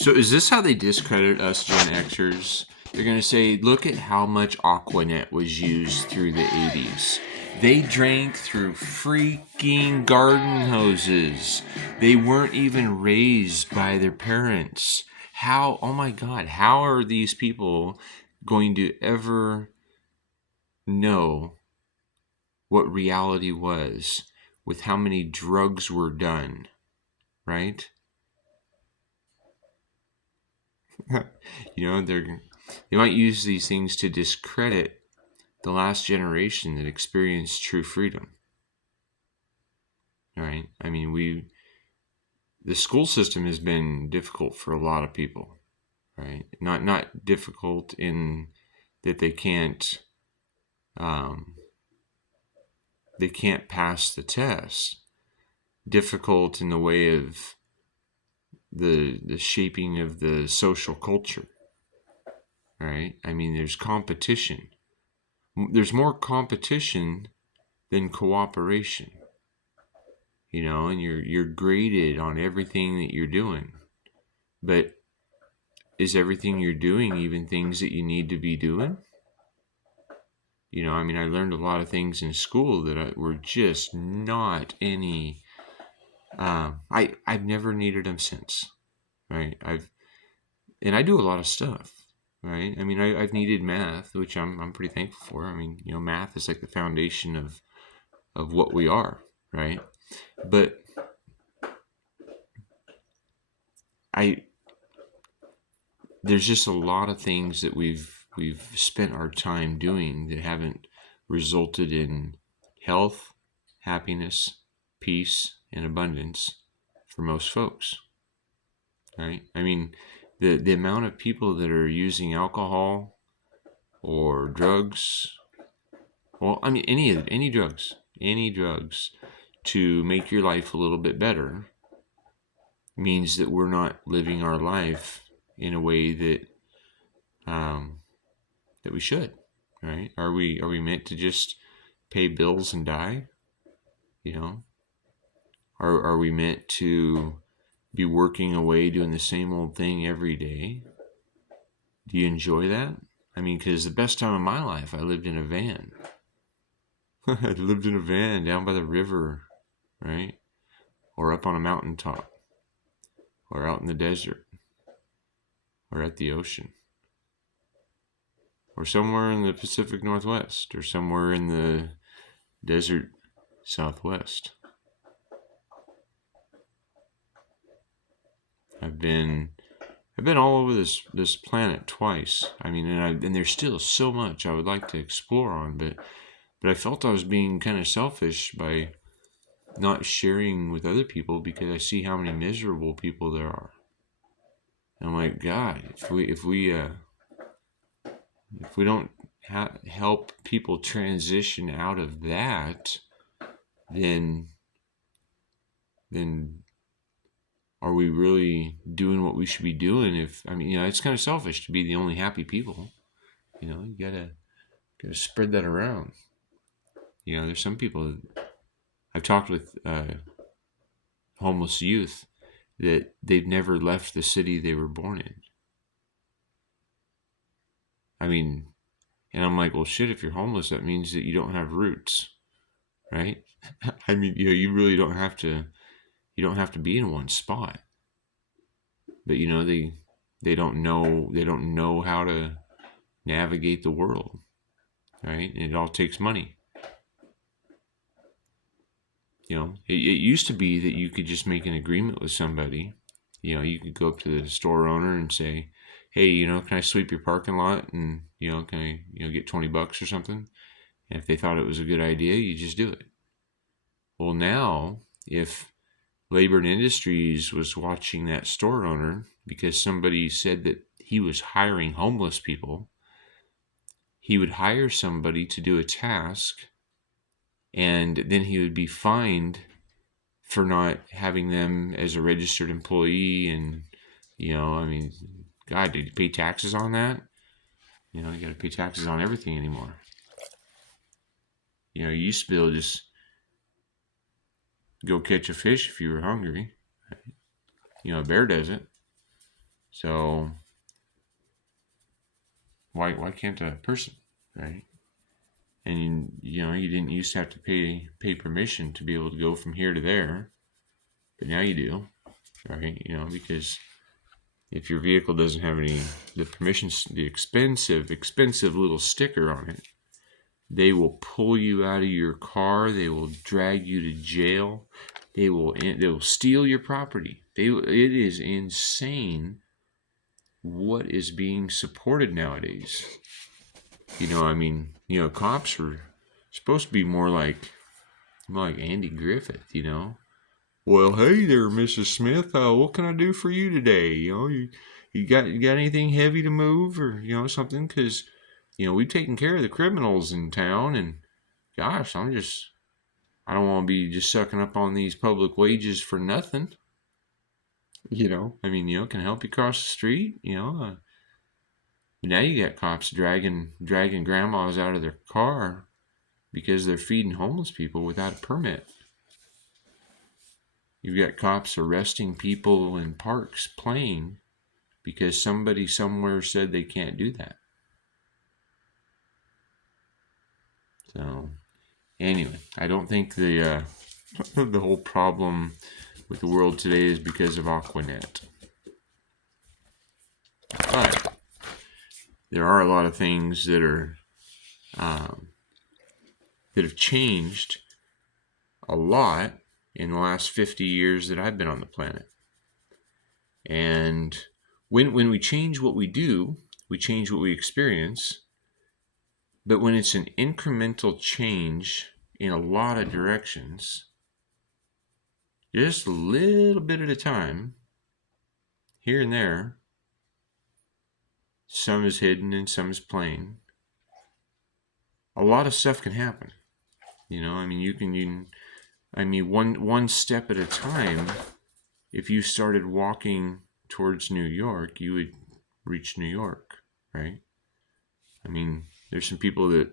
So is this how they discredit us Gen Xers? They're going to say, look at how much Aquanet was used through the 80s. They drank through freaking garden hoses. They weren't even raised by their parents. How, oh my God, how are these people going to ever know what reality was with how many drugs were done, right? They might use these things to discredit the last generation that experienced true freedom. Right? I mean, the school system has been difficult for a lot of people, right? Not difficult in that um, they can't pass the test. Difficult in the way of the shaping of the social culture, right? I mean, there's competition. There's more competition than cooperation, and you're graded on everything that you're doing. But is everything you're doing even things that you need to be doing? I mean, I learned a lot of things in school that were just not any. I've never needed them since, right? I do a lot of stuff, right? I mean, I've needed math, which I'm pretty thankful for. I mean, math is like the foundation of what we are, right? But I there's just a lot of things that we've spent our time doing that haven't resulted in health, happiness, peace, and abundance for most folks. Right? I mean, the amount of people that are using alcohol or drugs, well, I mean any drugs to make your life a little bit better means that we're not living our life in a way um, that we should, right? Are we meant to just pay bills and die? You know, are we meant to be working away doing the same old thing every day? Do you enjoy that? I mean, because the best time of my life, I lived in a van. I lived in a van down by the river, right? Or up on a mountaintop, or out in the desert, or at the ocean, or somewhere in the Pacific Northwest, or somewhere in the desert Southwest. I've been all over this planet twice. I mean, and there's still so much I would like to explore on, but I felt I was being kind of selfish by not sharing with other people because I see how many miserable people there are. And I'm like, God, if we don't help people transition out of that, then are we really doing what we should be doing? If I mean, it's kind of selfish to be the only happy people. You gotta spread that around. There's some people I've talked with homeless youth that they've never left the city they were born in. I mean, and I'm like, well, shit. If you're homeless, that means that you don't have roots, right? I mean, you really don't have to. You don't have to be in one spot. But they don't know how to navigate the world, right? And it all takes money. It used to be that you could just make an agreement with somebody. You could go up to the store owner and say, hey, can I sweep your parking lot? And, can I, get $20 or something? And if they thought it was a good idea, you just do it. Well, now, if Labor and Industries was watching that store owner because somebody said that he was hiring homeless people, he would hire somebody to do a task, and then he would be fined for not having them as a registered employee. And I mean, God, did you pay taxes on that? You got to pay taxes on everything anymore. You used to be able to just go catch a fish if you were hungry. A bear does it. So why can't a person, right? And you didn't used to have to pay permission to be able to go from here to there, but now you do, right? Because if your vehicle doesn't have the permissions, the expensive little sticker on it, they will pull you out of your car. They will drag you to jail. They will steal your property. It is insane what is being supported nowadays. Cops are supposed to be more like Andy Griffith. Well, hey there, Mrs. Smith. What can I do for you today? You got anything heavy to move, or something? Because we've taken care of the criminals in town, and gosh, I don't want to be just sucking up on these public wages for nothing. Can I help you cross the street? Now you got cops dragging grandmas out of their car because they're feeding homeless people without a permit. You've got cops arresting people in parks playing because somebody somewhere said they can't do that. So, anyway, I don't think the the whole problem with the world today is because of Aquanet. But there are a lot of things that are that have changed a lot in the last 50 years that I've been on the planet. And when we change what we do, we change what we experience. But when it's an incremental change in a lot of directions, just a little bit at a time, here and there, some is hidden and some is plain, a lot of stuff can happen. One step at a time. If you started walking towards New York, you would reach New York, right? There's some people that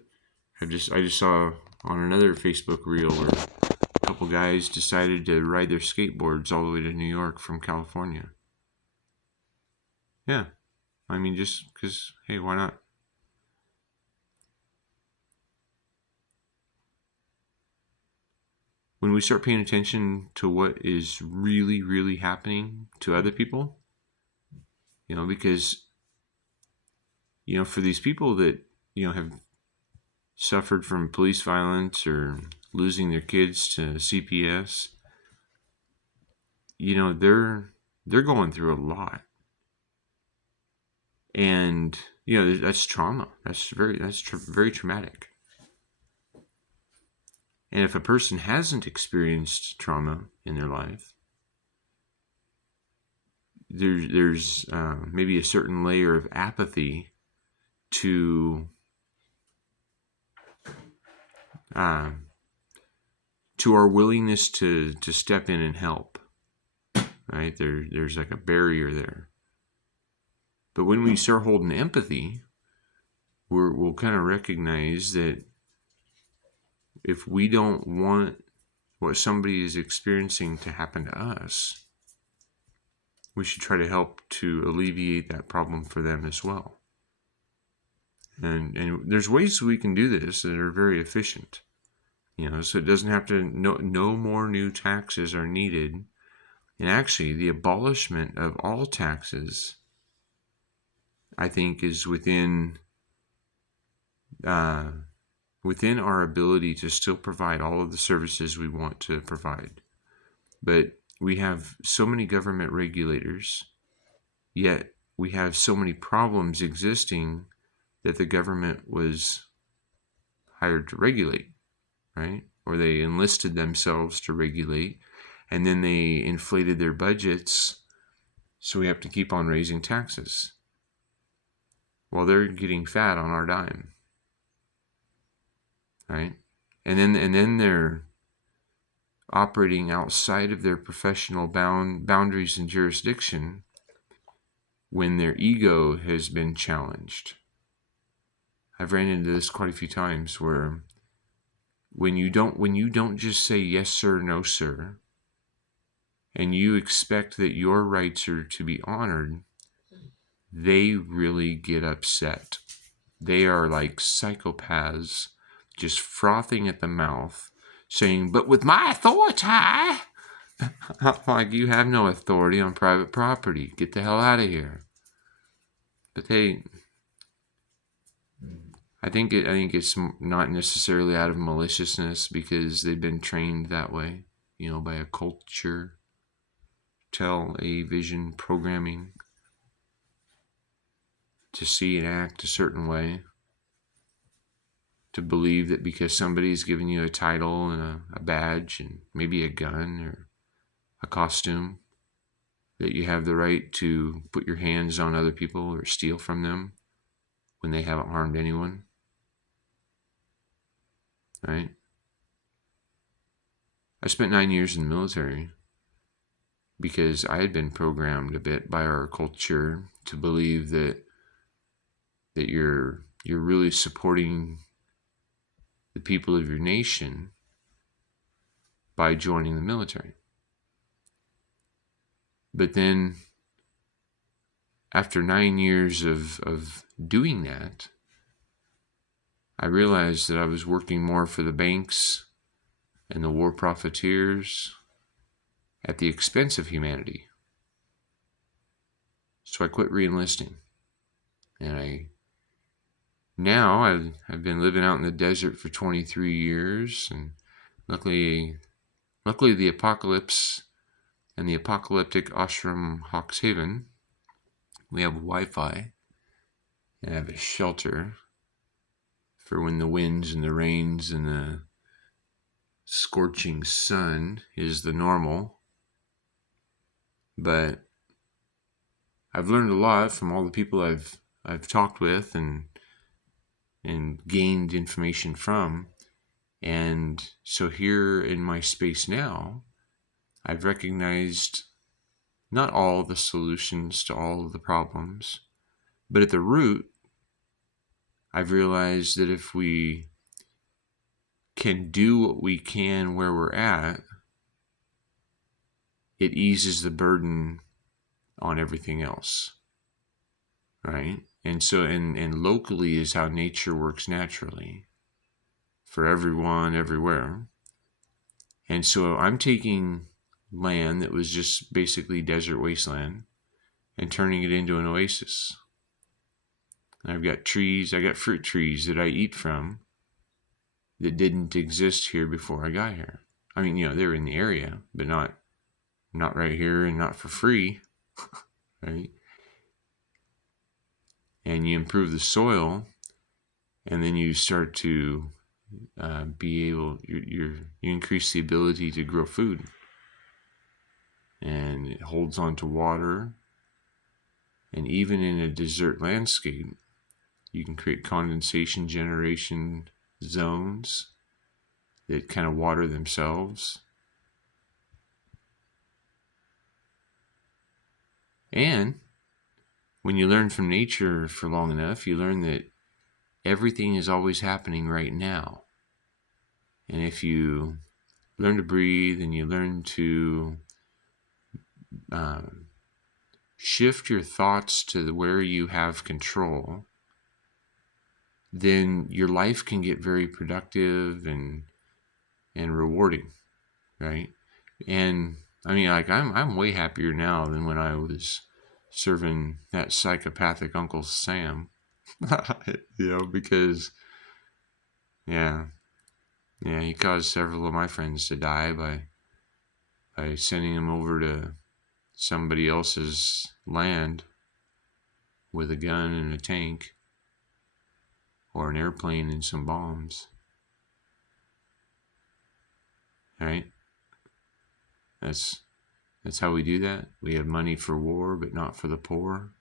I just saw on another Facebook reel where a couple guys decided to ride their skateboards all the way to New York from California. Yeah. Just because, hey, why not? When we start paying attention to what is really, really happening to other people, because, for these people that, have suffered from police violence or losing their kids to CPS, they're going through a lot. And, that's trauma. That's very traumatic. And if a person hasn't experienced trauma in their life, there's maybe a certain layer of apathy to our willingness to step in and help. Right? There's like a barrier there. But when we start holding empathy, we'll kind of recognize that if we don't want what somebody is experiencing to happen to us, we should try to help to alleviate that problem for them as well. And there's ways we can do this that are very efficient. So it doesn't have to, no more new taxes are needed. And actually, the abolishment of all taxes, I think, is within our ability to still provide all of the services we want to provide. But we have so many government regulators, yet we have so many problems existing that the government was hired to regulate, right? Or they enlisted themselves to regulate, and then they inflated their budgets, so we have to keep on raising taxes while they're getting fat on our dime, right? And then they're operating outside of their professional boundaries and jurisdiction when their ego has been challenged. I've ran into this quite a few times where when you don't just say yes sir, no sir, and you expect that your rights are to be honored, they really get upset. They are like psychopaths, just frothing at the mouth, saying, "But with my authority," like, you have no authority on private property. Get the hell out of here. But I think it's not necessarily out of maliciousness, because they've been trained that way, by a culture, television programming, to see and act a certain way, to believe that because somebody's given you a title and a badge and maybe a gun or a costume, that you have the right to put your hands on other people or steal from them when they haven't harmed anyone, right? I spent 9 years in the military because I had been programmed a bit by our culture to believe that you're really supporting the people of your nation by joining the military. But then, after 9 years of doing that, I realized that I was working more for the banks and the war profiteers at the expense of humanity. So I quit re-enlisting. And I've been living out in the desert for 23 years, and luckily the apocalypse and the apocalyptic ashram Hawks Haven, we have Wi-Fi and have a shelter for when the winds and the rains and the scorching sun is the normal. But I've learned a lot from all the people I've talked with and gained information from. And so here in my space now, I've recognized not all the solutions to all of the problems, but at the root, I've realized that if we can do what we can where we're at, it eases the burden on everything else, right? And so, and locally is how nature works naturally for everyone, everywhere. And so I'm taking land that was just basically desert wasteland and turning it into an oasis. I've got trees, I got fruit trees that I eat from that didn't exist here before I got here. I mean, they were in the area, but not right here and not for free, right? And you improve the soil, and then you start to be able, you increase the ability to grow food, and it holds on to water. And even in a desert landscape, you can create condensation generation zones that kind of water themselves. And when you learn from nature for long enough, you learn that everything is always happening right now. And if you learn to breathe and you learn to shift your thoughts to where you have control, then your life can get very productive and rewarding, right? And I mean, like, I'm way happier now than when I was serving that psychopathic Uncle Sam, because he caused several of my friends to die by sending them over to somebody else's land with a gun and a tank or an airplane and some bombs. All right? That's how we do that. We have money for war, but not for the poor.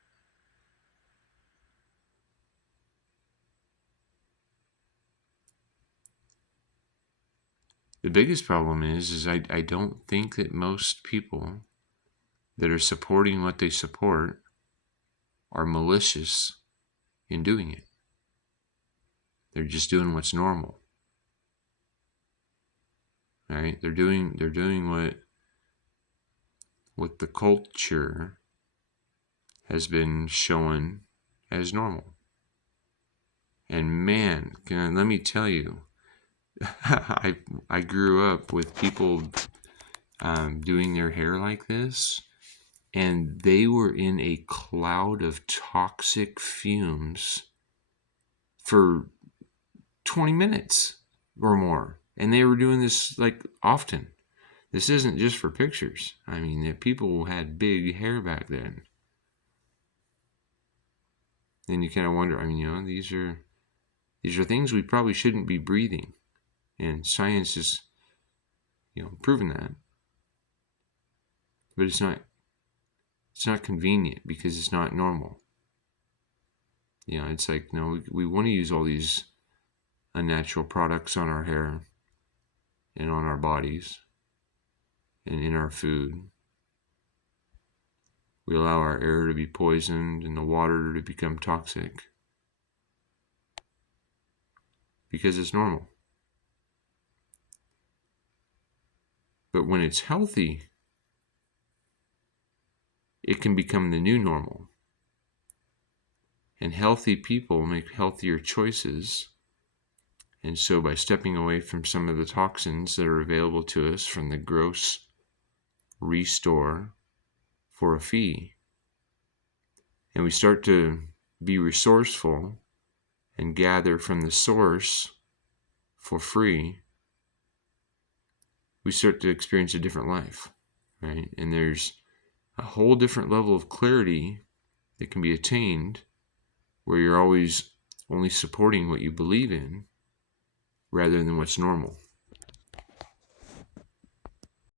The biggest problem is I don't think that most people that are supporting what they support are malicious in doing it. They're just doing what's normal. Right? They're doing what the culture has been shown as normal. And man, let me tell you, I grew up with people doing their hair like this, and they were in a cloud of toxic fumes for 20 minutes or more. And they were doing this like often. This isn't just for pictures. I mean, people had big hair back then. And you kind of wonder, I mean, these are things we probably shouldn't be breathing. And science is, proven that. But it's not convenient because it's not normal. It's like, no, we want to use all these unnatural products on our hair and on our bodies and in our food. We allow our air to be poisoned and the water to become toxic because it's normal. But when it's healthy, it can become the new normal. And healthy people make healthier choices. And so by stepping away from some of the toxins that are available to us from the gross restore for a fee, and we start to be resourceful and gather from the source for free, we start to experience a different life, right? And there's a whole different level of clarity that can be attained where you're always only supporting what you believe in rather than what's normal.